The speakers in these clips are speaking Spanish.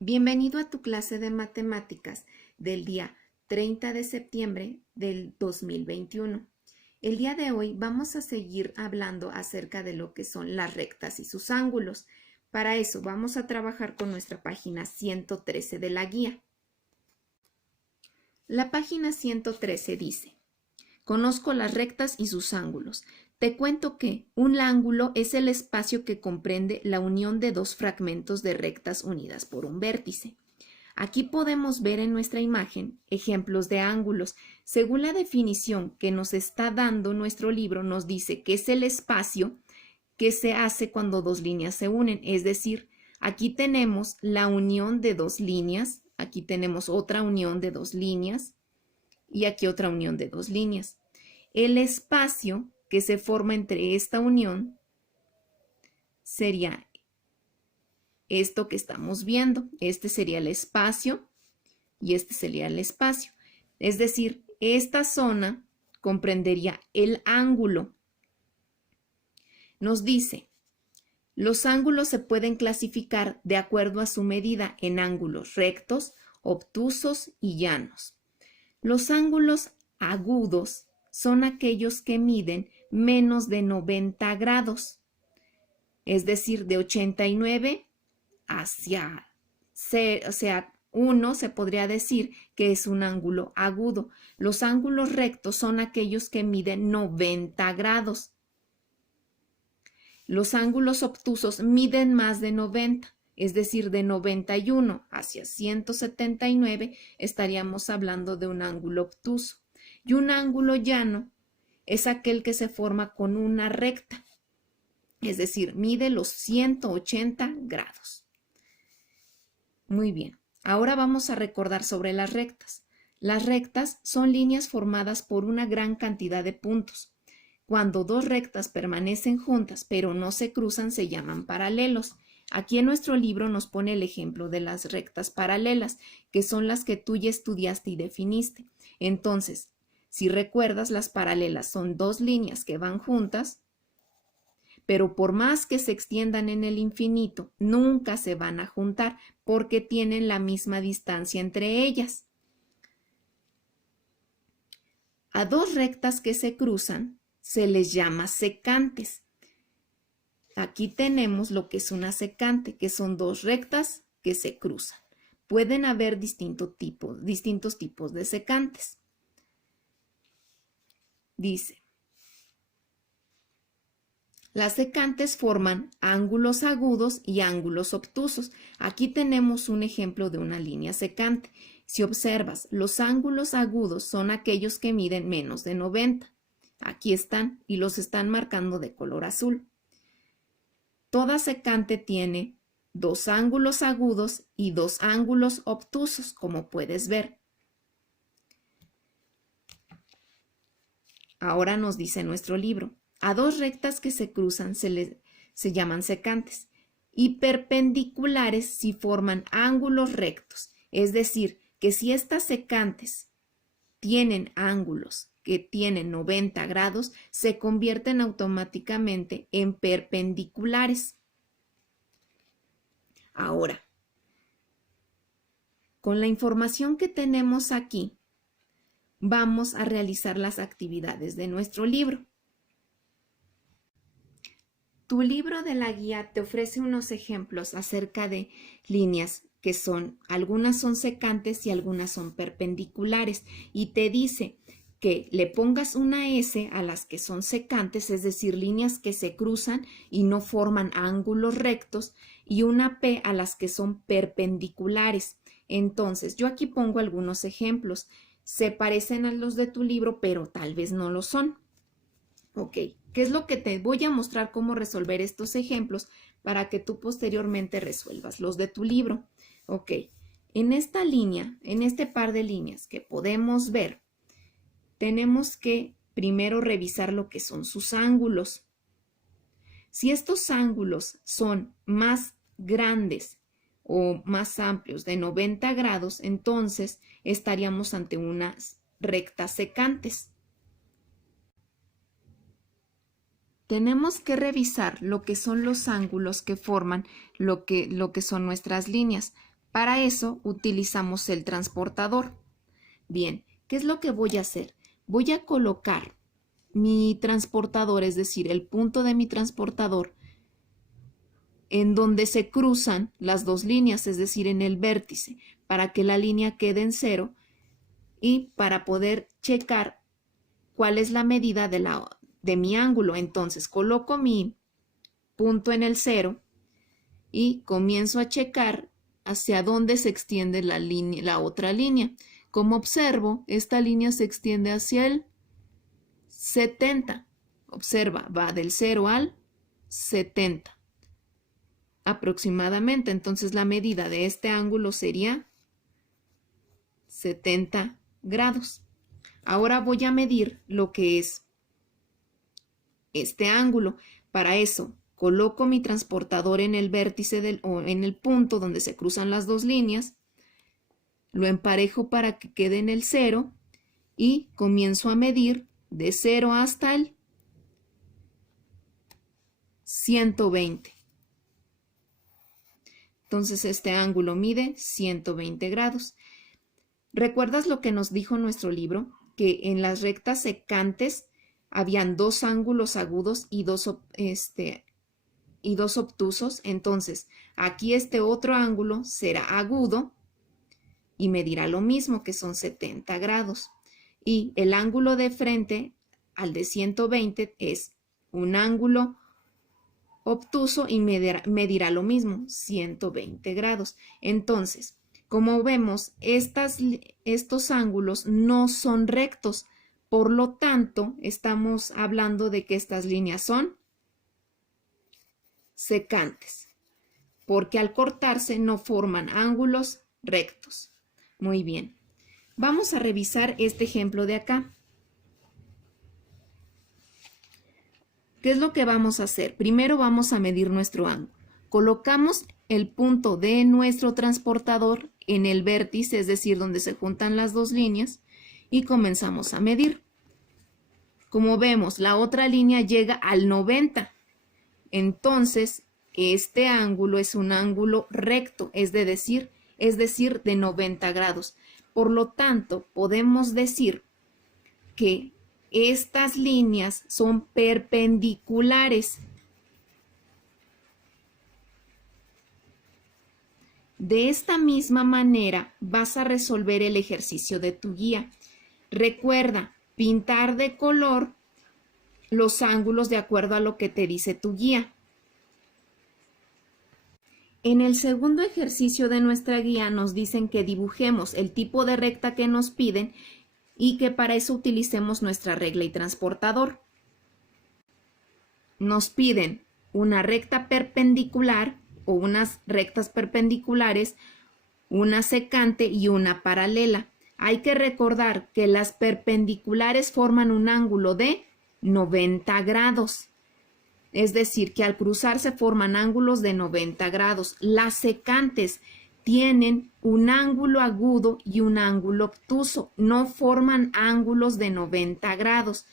Bienvenido a tu clase de matemáticas del día 30 de septiembre del 2021. El día de hoy vamos a seguir hablando acerca de lo que son las rectas y sus ángulos. Para eso vamos a trabajar con nuestra página 113 de la guía. La página 113 dice: conozco las rectas y sus ángulos. Te cuento que un ángulo es el espacio que comprende la unión de dos fragmentos de rectas unidas por un vértice. Aquí podemos ver en nuestra imagen ejemplos de ángulos. Según la definición que nos está dando nuestro libro, nos dice que es el espacio que se hace cuando dos líneas se unen. Es decir, aquí tenemos la unión de dos líneas, aquí tenemos otra unión de dos líneas y aquí otra unión de dos líneas. El espacio que se forma entre esta unión sería esto que estamos viendo. Este sería el espacio y este sería el espacio. Es decir, esta zona comprendería el ángulo. Nos dice, los ángulos se pueden clasificar de acuerdo a su medida en ángulos rectos, obtusos y llanos. Los ángulos agudos son aquellos que miden menos de 90 grados, es decir, de 89 hacia 1 se podría decir que es un ángulo agudo. Los ángulos rectos son aquellos que miden 90 grados. Los ángulos obtusos miden más de 90, es decir, de 91 hacia 179 estaríamos hablando de un ángulo obtuso. Y un ángulo llano es aquel que se forma con una recta, es decir, mide los 180 grados. Muy bien, ahora vamos a recordar sobre las rectas. Las rectas son líneas formadas por una gran cantidad de puntos. Cuando dos rectas permanecen juntas pero no se cruzan, se llaman paralelos. Aquí en nuestro libro nos pone el ejemplo de las rectas paralelas, que son las que tú ya estudiaste y definiste. Entonces, si recuerdas, las paralelas son dos líneas que van juntas, pero por más que se extiendan en el infinito, nunca se van a juntar porque tienen la misma distancia entre ellas. A dos rectas que se cruzan se les llama secantes. Aquí tenemos lo que es una secante, que son dos rectas que se cruzan. Pueden haber distintos tipos de secantes. Dice, las secantes forman ángulos agudos y ángulos obtusos. Aquí tenemos un ejemplo de una línea secante. Si observas, los ángulos agudos son aquellos que miden menos de 90. Aquí están y los están marcando de color azul. Toda secante tiene dos ángulos agudos y dos ángulos obtusos, como puedes ver. Ahora nos dice nuestro libro, a dos rectas que se cruzan se llaman secantes y perpendiculares si forman ángulos rectos. Es decir, que si estas secantes tienen ángulos que tienen 90 grados, se convierten automáticamente en perpendiculares. Ahora, con la información que tenemos aquí, vamos a realizar las actividades de nuestro libro. Tu libro de la guía te ofrece unos ejemplos acerca de líneas que algunas son secantes y algunas son perpendiculares, y te dice que le pongas una S a las que son secantes, es decir, líneas que se cruzan y no forman ángulos rectos, y una P a las que son perpendiculares. Entonces, yo aquí pongo algunos ejemplos. Se parecen a los de tu libro, pero tal vez no lo son. Ok, ¿qué es lo que te voy a mostrar cómo resolver estos ejemplos para que tú posteriormente resuelvas los de tu libro? Ok, en esta línea, en este par de líneas que podemos ver, tenemos que primero revisar lo que son sus ángulos. Si estos ángulos son más grandes o más amplios de 90 grados, entonces estaríamos ante unas rectas secantes. Tenemos que revisar lo que son los ángulos que forman lo que son nuestras líneas. Para eso utilizamos el transportador. Bien, ¿qué es lo que voy a hacer? Voy a colocar mi transportador, es decir, el punto de mi transportador, en donde se cruzan las dos líneas, es decir, en el vértice, para que la línea quede en 0 y para poder checar cuál es la medida de mi ángulo. Entonces, coloco mi punto en el 0 y comienzo a checar hacia dónde se extiende la otra línea. Como observo, esta línea se extiende hacia el 70. Observa, va del 0 al 70 aproximadamente. Entonces la medida de este ángulo sería 70 grados. Ahora voy a medir lo que es este ángulo. Para eso, coloco mi transportador en el vértice o en el punto donde se cruzan las dos líneas, lo emparejo para que quede en el 0 y comienzo a medir de 0 hasta el 120. Entonces este ángulo mide 120 grados. ¿Recuerdas lo que nos dijo nuestro libro? Que en las rectas secantes habían dos ángulos agudos y dos obtusos. Entonces, aquí este otro ángulo será agudo y medirá lo mismo, que son 70 grados. Y el ángulo de frente al de 120 es un ángulo obtuso y medirá lo mismo, 120 grados. Entonces, como vemos, estos ángulos no son rectos. Por lo tanto, estamos hablando de que estas líneas son secantes, porque al cortarse no forman ángulos rectos. Muy bien. Vamos a revisar este ejemplo de acá. ¿Qué es lo que vamos a hacer? Primero vamos a medir nuestro ángulo. Colocamos el punto de nuestro transportador en el vértice, es decir, donde se juntan las dos líneas, y comenzamos a medir. Como vemos, la otra línea llega al 90. Entonces, este ángulo es un ángulo recto, es decir, de 90 grados. Por lo tanto, podemos decir que estas líneas son perpendiculares. De esta misma manera vas a resolver el ejercicio de tu guía. Recuerda pintar de color los ángulos de acuerdo a lo que te dice tu guía. En el segundo ejercicio de nuestra guía nos dicen que dibujemos el tipo de recta que nos piden y que para eso utilicemos nuestra regla y transportador. Nos piden una recta perpendicular o unas rectas perpendiculares, una secante y una paralela. Hay que recordar que las perpendiculares forman un ángulo de 90 grados. Es decir, que al cruzarse forman ángulos de 90 grados. Las secantes tienen un ángulo agudo y un ángulo obtuso, no forman ángulos de 90 grados.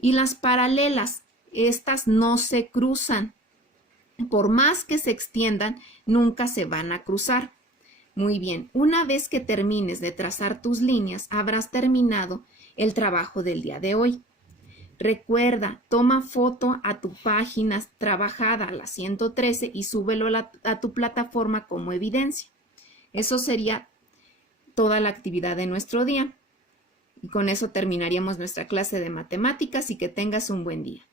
Y las paralelas, estas no se cruzan. Por más que se extiendan, nunca se van a cruzar. Muy bien, una vez que termines de trazar tus líneas, habrás terminado el trabajo del día de hoy. Recuerda, toma foto a tu página trabajada, la 113, y súbelo a tu plataforma como evidencia. Eso sería toda la actividad de nuestro día. Y con eso terminaríamos nuestra clase de matemáticas y que tengas un buen día.